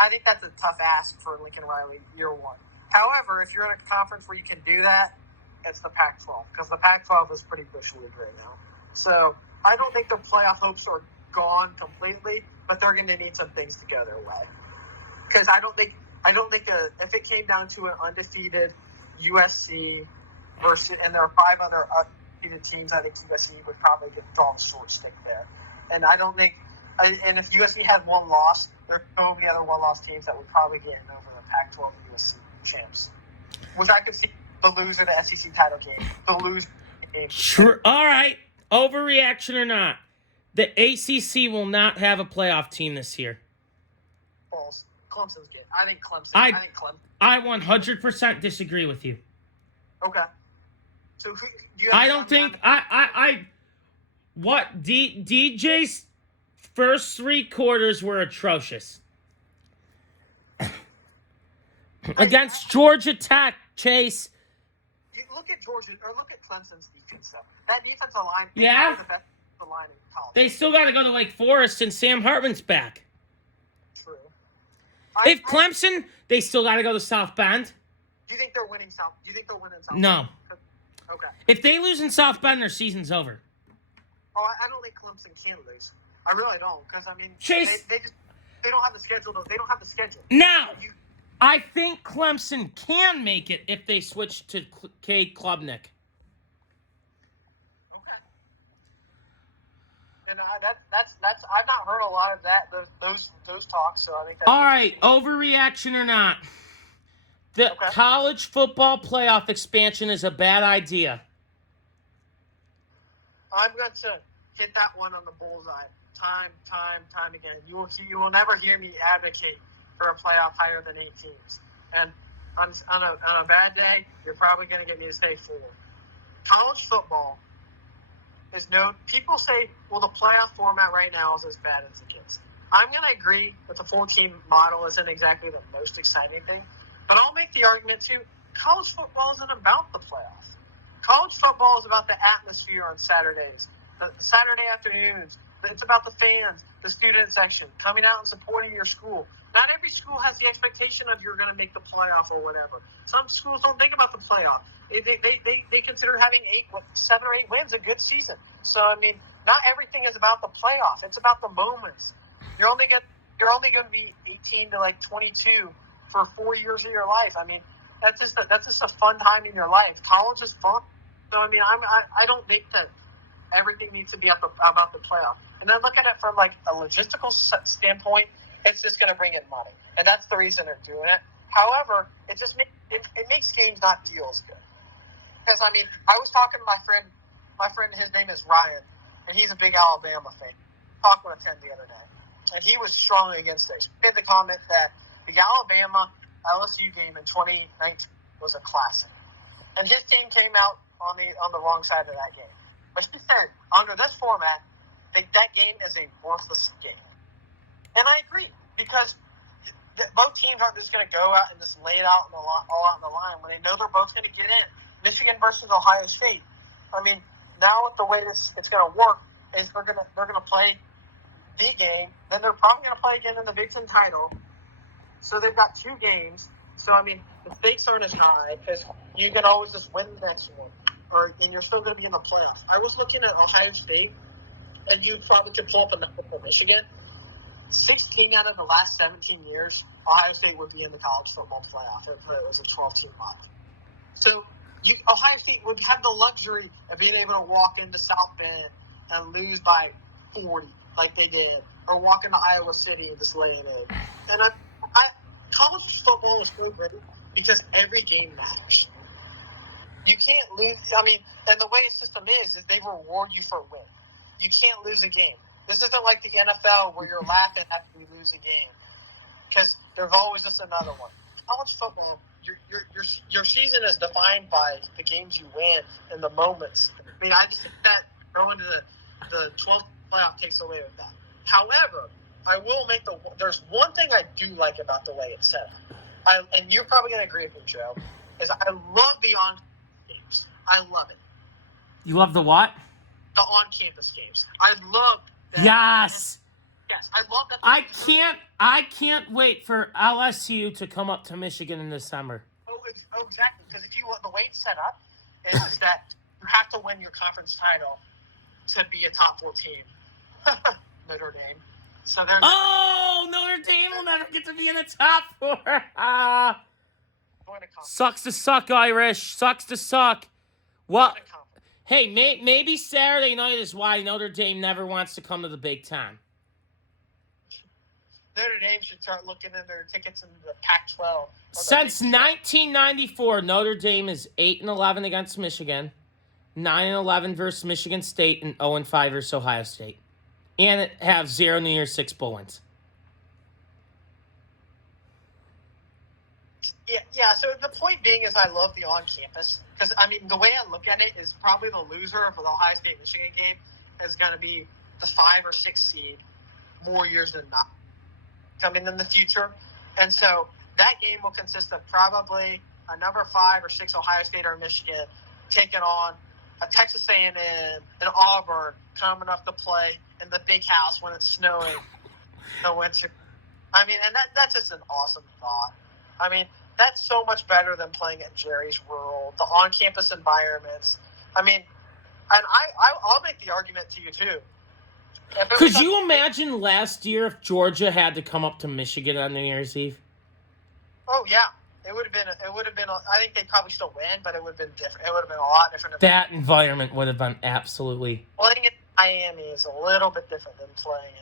think that's a tough ask for Lincoln Riley year one. However, if you're in a conference where you can do that, it's the Pac-12, because the Pac-12 is pretty bush league right now. So I don't think the playoff hopes are gone completely, but they're going to need some things to go their way. Because I don't think if it came down to an undefeated USC and there are 5 other undefeated teams, I think USC would probably get drawn a short stick there. And and if USC had one loss, there are so many other one-loss teams that would probably get in over the Pac-12 and USC champs. Which I could see the loser of the SEC title game, the loser game. Sure. All right. Overreaction or not, the ACC will not have a playoff team this year. False. Clemson's good. I think Clemson. I think Clemson. I 100% disagree with you. Okay. So do you I don't think what DJ's first 3 quarters were atrocious. Against Georgia Tech, Chase. You look at Georgia or look at Clemson's defense. Though. That defensive line. Yeah. The best line in college. They still got to go to Lake Forest, and Sam Hartman's back. True. If Clemson, they still got to go to South Bend. Do you think they're winning South? Do you think they'll win in South? No. Bend? Okay. If they lose in South Bend, their season's over. Oh, I don't think Clemson can lose. I really don't, because I mean, Chase, they don't have the schedule. They don't have the schedule. Now, I think Clemson can make it if they switch to Cade Klubnik. Okay. And that's I've not heard a lot of that those talks. So I think that's all right. Overreaction or not? The college football playoff expansion is a bad idea. I'm going to hit that one on the bullseye time again. You will never hear me advocate for a playoff higher than 8 teams. And on a bad day, you're probably going to get me to say 4. College football is people say, well, the playoff format right now is as bad as it gets. I'm going to agree that the 4-team model isn't exactly the most exciting thing, but I'll make the argument too, college football isn't about the playoff. College football is about the atmosphere on Saturdays, the Saturday afternoons. It's about the fans, the student section, coming out and supporting your school. Not every school has the expectation of you're going to make the playoff or whatever. Some schools don't think about the playoff. They consider having 7 or 8 wins a good season. So, I mean, not everything is about the playoff. It's about the moments. You're only going to be 18 to like 22 for 4 years of your life. I mean, that's just a fun time in your life. College is fun. So, I mean, I don't think that everything needs to be about the playoff. And then look at it from like a logistical standpoint, it's just going to bring in money. And that's the reason they're doing it. However, it makes games not feel as good. Because, I mean, I was talking to my friend, his name is Ryan, and he's a big Alabama fan. I talked with him the other day. And he was strongly against it. He made the comment that the Alabama LSU game in 2019 was a classic. And his team came out on the wrong side of that game. But he said, under this format, that game is a worthless game. And I agree, because both teams aren't just going to go out and just lay it out all out in the line when they know they're both going to get in. Michigan versus Ohio State. I mean, now with the way it's going to work is they're going to play the game, then they're probably going to play again in the Big Ten title. So they've got 2 games. So, I mean, the stakes aren't as high because you can always just win the next one, and you're still going to be in the playoffs. I was looking at Ohio State, and you probably could pull up a number for Michigan. 16 out of the last 17 years, Ohio State would be in the college football playoff if it was a 12-team model. So Ohio State would have the luxury of being able to walk into South Bend and lose by 40 like they did, or walk into Iowa City and just lay it in. And college football is so great because every game matters. You can't lose. I mean, and the way the system is they reward you for a win. You can't lose a game. This isn't like the NFL where you're laughing after you lose a game, because there's always just another one. College football, your season is defined by the games you win and the moments. I mean, I just think that going to the 12th playoff takes away with that. However, I will make there's one thing I do like about the way it's set up. And you're probably going to agree with me, Joe, is I love the on-campus games. I love it. You love the what? The on-campus games. I love that. Yes. Yes, I love that. I can't wait for LSU to come up to Michigan in December. Oh, exactly. Because if you want the way it's set up, is that you have to win your conference title to be a top 4 team. Notre Dame. So Notre Dame will never get to be in the top 4. Sucks to suck, Irish. Sucks to suck. Well, hey, maybe Saturday night is why Notre Dame never wants to come to the Big Ten. Notre Dame should start looking at their tickets in the Pac-12. Since 1994, Notre Dame is 8-11 against Michigan, 9-11 versus Michigan State, and 0-5 versus Ohio State. And it have 0 New Year's 6 bowl wins. Yeah. So the point being is, I love the on-campus because I mean the way I look at it is probably the loser of the Ohio State Michigan game is going to be the 5 or 6 seed more years than not coming in the future, and so that game will consist of probably a number 5 or 6 Ohio State or Michigan taking on a Texas A&M and Auburn coming up to play in the big house when it's snowing in the winter. I mean, and that's just an awesome thought. I mean, that's so much better than playing at Jerry's World, the on-campus environments. I mean, and I'll make the argument to you, too. Could you imagine last year if Georgia had to come up to Michigan on New Year's Eve? Oh, yeah. It would have been. I think they'd probably still win, but it would have been different. It would have been a lot different. That environment would have been absolutely. Playing in Miami is a little bit different than playing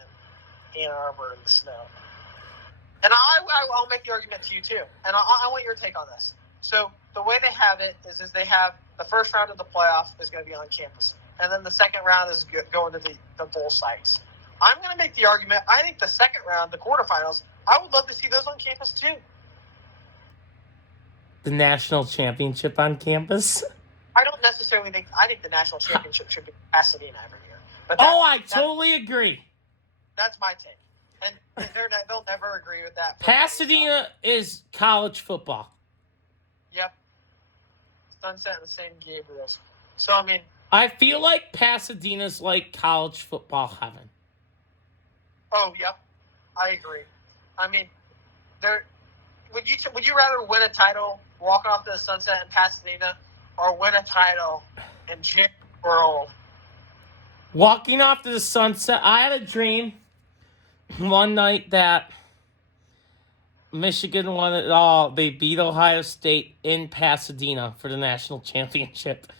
in Ann Arbor in the snow. And I'll make the argument to you too. And I want your take on this. So the way they have it is they have the first round of the playoff is going to be on campus, and then the second round is going to the bowl sites. I'm going to make the argument. I think the second round, the quarterfinals, I would love to see those on campus too. The national championship on campus? I don't necessarily think. I think the national championship should be Pasadena every year. But I totally agree. That's my take, and they'll never agree with that. Pasadena is college football. Yep. Sunset and San Gabriel's. So I mean, I feel like Pasadena's like college football heaven. Oh, yep. I agree. I mean, would you rather win a title walking off to the sunset in Pasadena or win a title in Jerry's World? Walking off to the sunset. I had a dream one night that Michigan won it all. They beat Ohio State in Pasadena for the national championship.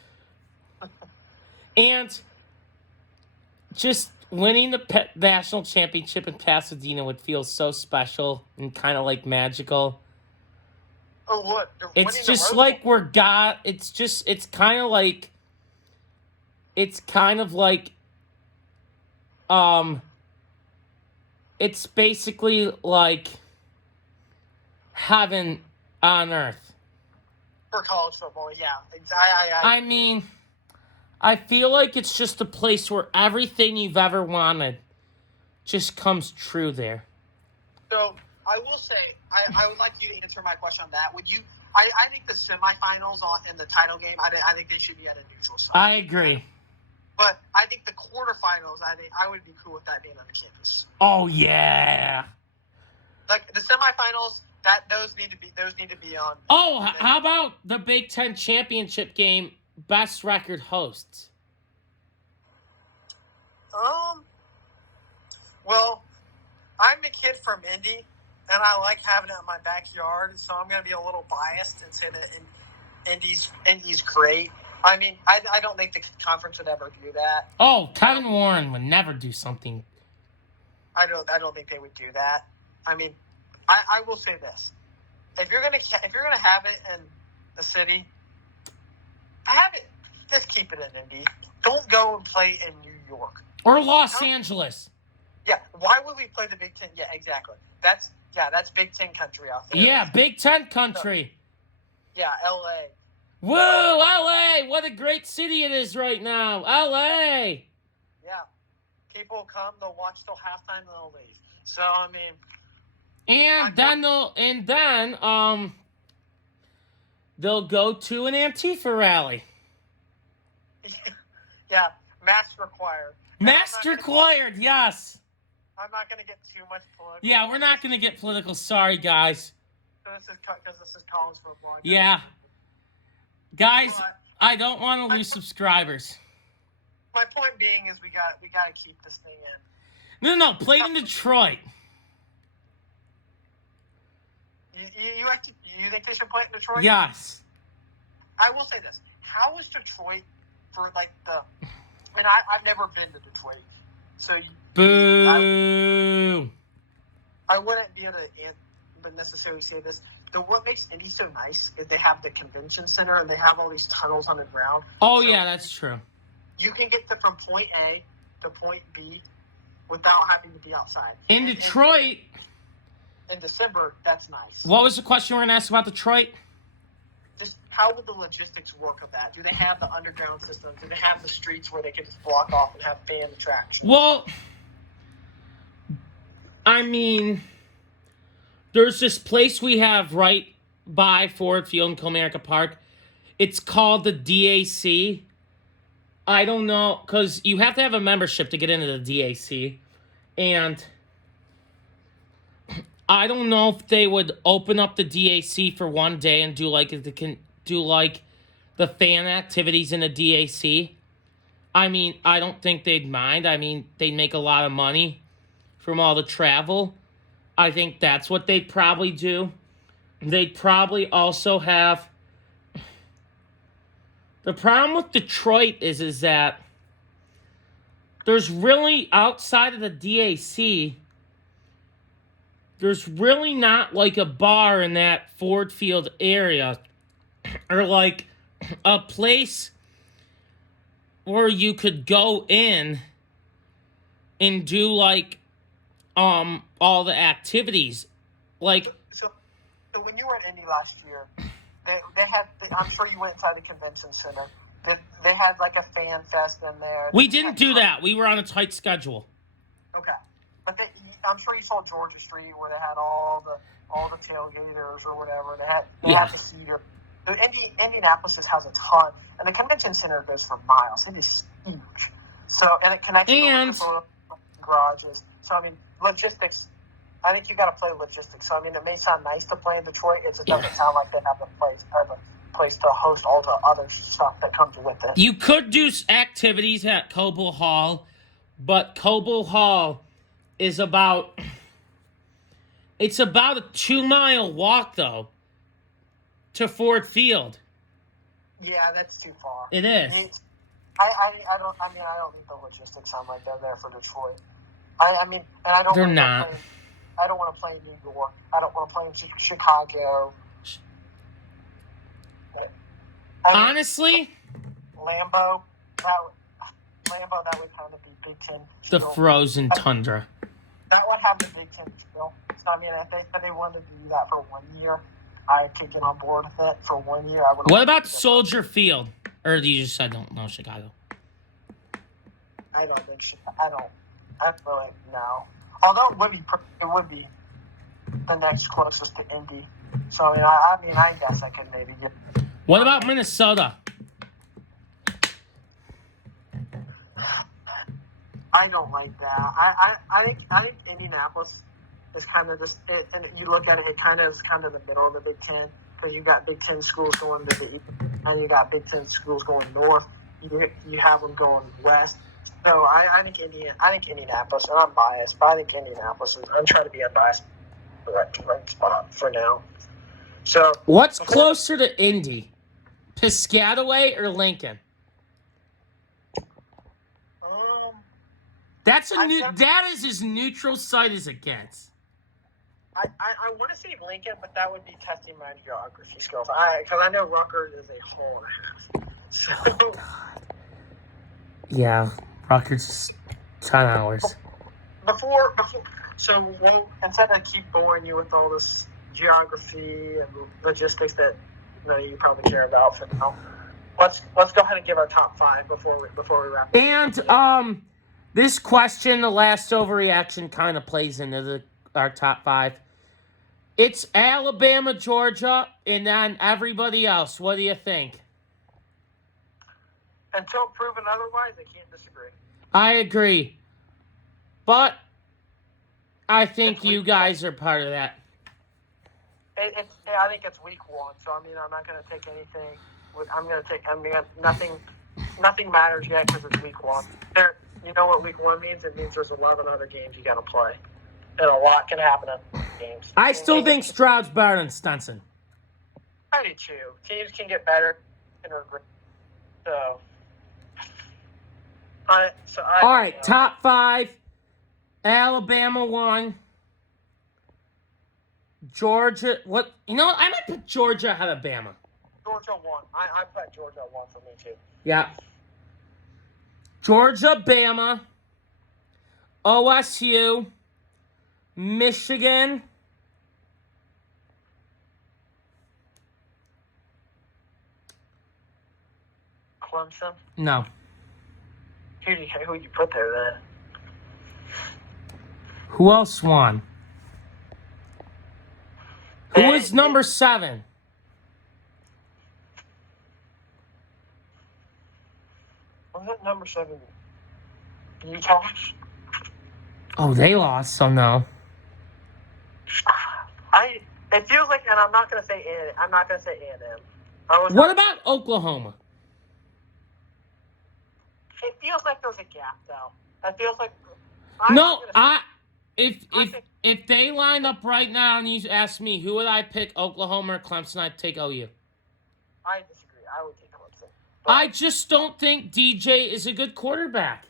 And just winning the national championship in Pasadena would feel so special and kind of like magical. Oh, what? It's just like it's kind of like it's basically like heaven on earth. For college football, yeah. I mean, I feel like it's just a place where everything you've ever wanted just comes true there. So, I will say, I would like you to answer my question on that. Would you? I think the semifinals in the title game, I think they should be at a neutral site. I agree. But I think the quarterfinals, I would be cool with that being on the campus. Oh yeah. Like the semifinals, those need to be on. Oh, how about the Big Ten championship game? Best record hosts. Well, I'm a kid from Indy, and I like having it in my backyard, so I'm going to be a little biased and say that Indy's great. I mean, I don't think the conference would ever do that. Oh, Kevin Warren would never do something. I don't think they would do that. I mean, I will say this: if you're gonna have it in the city, have it. Just keep it in Indy. Don't go and play in New York or Los Angeles. Yeah, why would we play the Big Ten? Yeah, exactly. That's Big Ten country out there. Yeah, Big Ten country. Yeah, L.A. Woo, L.A. What a great city it is right now. L.A. Yeah. People come, they'll watch till halftime, and they'll leave. So, I mean... they'll go to an Antifa rally. Yeah, mask required. Mask required, yes. I'm not going to get too much political. Yeah, we're not going to get political. Sorry, guys. Because this is college football. Yeah. Guys, I don't want to lose subscribers. My point being is we got to keep this thing in. No, play in Detroit. You think they should play in Detroit? Yes. I will say this. How is Detroit for like the... I mean, I've never been to Detroit. So... Boo! I wouldn't be able to necessarily say this. What makes Indy so nice is they have the convention center and they have all these tunnels on the ground. Oh, so yeah, that's true. You can get from point A to point B without having to be outside. In Detroit, in December, that's nice. What was the question we're going to ask about Detroit? Just how will the logistics work of that? Do they have the underground system? Do they have the streets where they can just block off and have fan attractions? Well, I mean, there's this place we have right by Ford Field in Comerica Park. It's called the DAC. I don't know, because you have to have a membership to get into the DAC. And I don't know if they would open up the DAC for one day and do the fan activities in the DAC. I mean, I don't think they'd mind. I mean, they'd make a lot of money from all the travel. I think that's what they'd probably do. They'd probably also have... The problem with Detroit is that there's really, outside of the DAC, there's really not like a bar in that Ford Field area or like a place where you could go in and do like all the activities. Like, so when you were in Indy last year, they had, I'm sure you went inside the convention center. They had like a fan fest in there. We didn't do that. We were on a tight schedule. Okay. But I'm sure you saw Georgia Street where they had all the tailgaters or whatever. They had the cedar. Indianapolis just has a ton, and the convention center goes for miles. It is huge. So, and it connects to garages. So I mean, logistics. I think you got to play logistics. So I mean, it may sound nice to play in Detroit. It just doesn't sound like they have the place to host all the other stuff that comes with it. You could do activities at Coble Hall, but Coble Hall is about... It's about a 2-mile walk, though, to Ford Field. Yeah, that's too far. It is. I don't think the logistics sound like they're there for Detroit. I mean, and I don't. They're not. I don't want to play in New York. I don't want to play in Chicago. Honestly, Lambeau, that would kind of be Big Ten. The frozen tundra. That would have the Big Ten feel. So I mean, if they said they wanted to do that for 1 year, I could get on board with it for 1 year. What about Soldier Field? Or you just said don't know Chicago? I don't think I don't really know. Although it would be the next closest to Indy. So I mean, I guess I could maybe get. What about Minnesota? I don't like that. I think Indianapolis is kind of just, and you look at it, it kind of is kind of the middle of the Big Ten, because you got Big Ten schools going to the east, and you got Big Ten schools going north. You have them going west. So I think Indianapolis, and I'm biased, but I think Indianapolis is. I'm trying to be unbiased. The right spot for now. So what's closer to Indy, Piscataway or Lincoln? That is as neutral site as it gets. I want to say Lincoln, but that would be testing my geography skills. Because I know Rutgers is a whole and a half. So. Oh, God. Yeah, Rutgers is 10 hours. So instead of keep boring you with all this geography and logistics that you probably care about for now, let's go ahead and give our top 5 before we wrap up. And this question, the last overreaction, kind of plays into our top 5. It's Alabama, Georgia, and then everybody else. What do you think? Until proven otherwise, I can't disagree. I agree. But I think you guys are part of that. I think it's week 1, so I mean, I'm not going to take anything. Nothing matters yet because it's week 1. You know what week 1 means? It means there's 11 other games you got to play. And a lot can happen in games. I still think Stroud's better than Stenson. I do too. Teams can get better. So, all right, top 5. Alabama 1. Georgia. What? I might put Georgia ahead of Bama. Georgia 1. I put Georgia 1 for me too. Yeah. Georgia, Bama, OSU, Michigan, Clemson? No. Who'd you put there then? Who else won? Who is number 7? Was it number 7? Utah? Oh, they lost, so no. It feels like, and I'm not gonna say A&M. What about Oklahoma? It feels like there's a gap, though. It feels like. If they line up right now and you ask me who would I pick, Oklahoma or Clemson, I'd take OU. I disagree. I would take Clemson. I just don't think DJ is a good quarterback.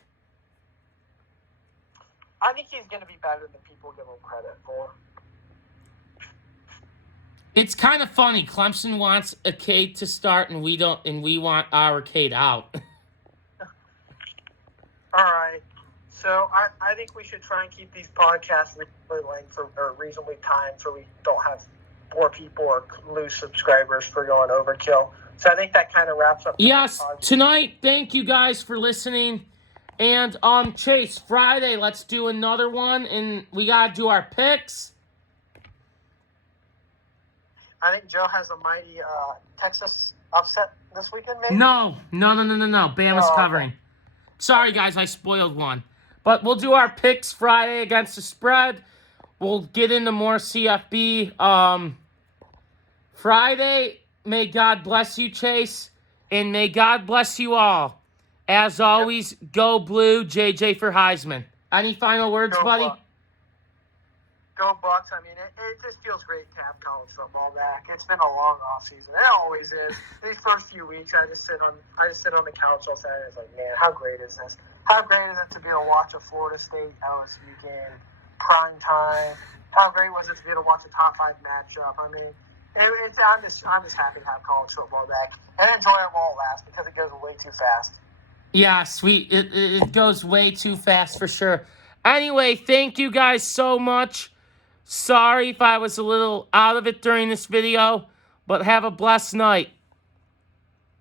I think he's going to be better than people give him credit for. It's kind of funny. Clemson wants a Cade to start, and we don't, and we want our Cade out. All right. So I think we should try and keep these podcasts reasonably timed so we don't have more people or lose subscribers for going overkill. So I think that kind of wraps up. Yes, tonight, thank you guys for listening. And Chase, Friday, let's do another one, and we got to do our picks. I think Joe has a mighty Texas upset this weekend, maybe? No. Bama's covering. Okay. Sorry, guys, I spoiled one. But we'll do our picks Friday against the spread. We'll get into more CFB. Friday, may God bless you, Chase. And may God bless you all. As always, Go Blue, JJ for Heisman. Any final words, buddy? Go Bucks. I mean, it just feels great to have college football back. It's been a long off season. It always is. These first few weeks, I just sit on the couch all Saturday. It's like, man, how great is this? How great is it to be able to watch a Florida State LSU game, prime time? How great was it to be able to watch a top 5 matchup? I mean, I'm just happy to have college football back and enjoy it while it lasts because it goes way too fast. Yeah, sweet. It goes way too fast for sure. Anyway, thank you guys so much. Sorry if I was a little out of it during this video, but have a blessed night.